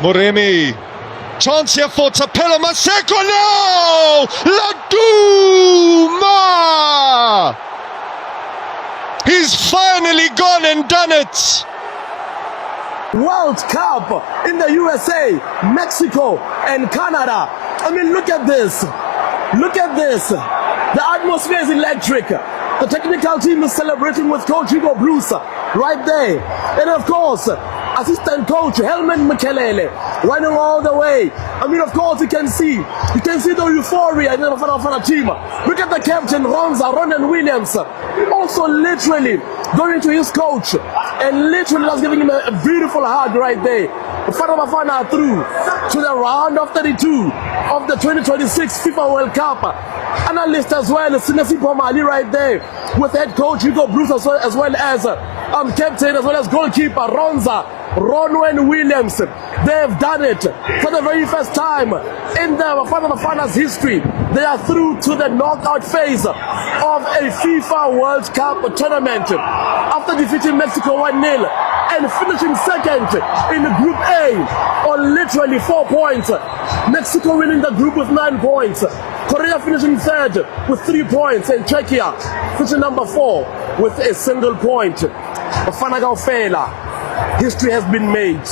Moremi. Chance here for Tapela Maseko. No! Laduma! He's finally gone and done it. World Cup in the USA, Mexico, and Canada. I mean, look at this. Look at this. The atmosphere is electric. The technical team is celebrating with Coach Hugo Bruce right there. And of course, assistant coach Helman Makelele running all the way. I mean, of course, you can see the euphoria in the Bafana team. Look at the captain, Ronan Williams, also literally going to his coach and literally just giving him a beautiful hug right there. Bafana through to the round of 32 of the 2026 FIFA World Cup. Analyst as well, Sinasi Pomali right there with head coach Hugo Bruce as well as captain as well as goalkeeper Ronwen Williams. They've done it for the very first time in the Bafana's history. They are through to the knockout phase of a FIFA World Cup tournament after defeating Mexico 1-0 and finishing second in Group A on literally 4 points. Mexico winning the group with 9 points. Korea finishing third with 3 points, and Czechia finishing number 4 with a single point. Bafana Kaofela, history has been made.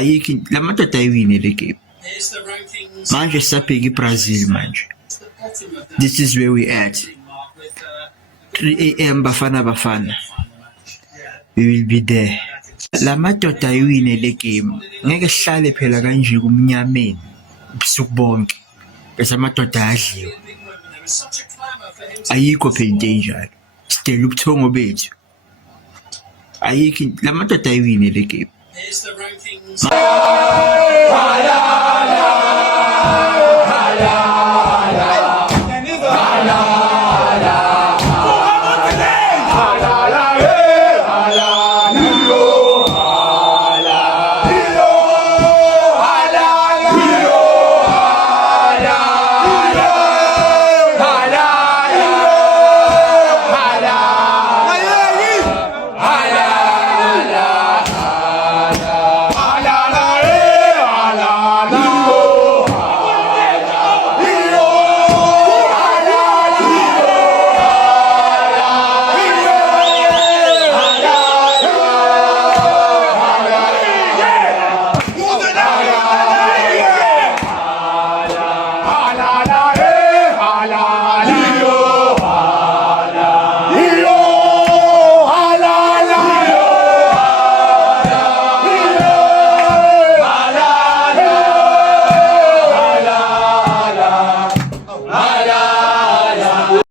ayikho la madoda ayiwine le game manje sabheka iBrazil manje. This is where we at. 3 a.m. Bafana we will be there. La madoda ayiwine le game ngeke sihlale phela kanje kumnyameni ubusuku bonke bese amadoda adliwe. Ayikho phela into enjalo, sidela ubuthongo bethu. Ayikho la madoda ayiwine le game. Here's the rankings.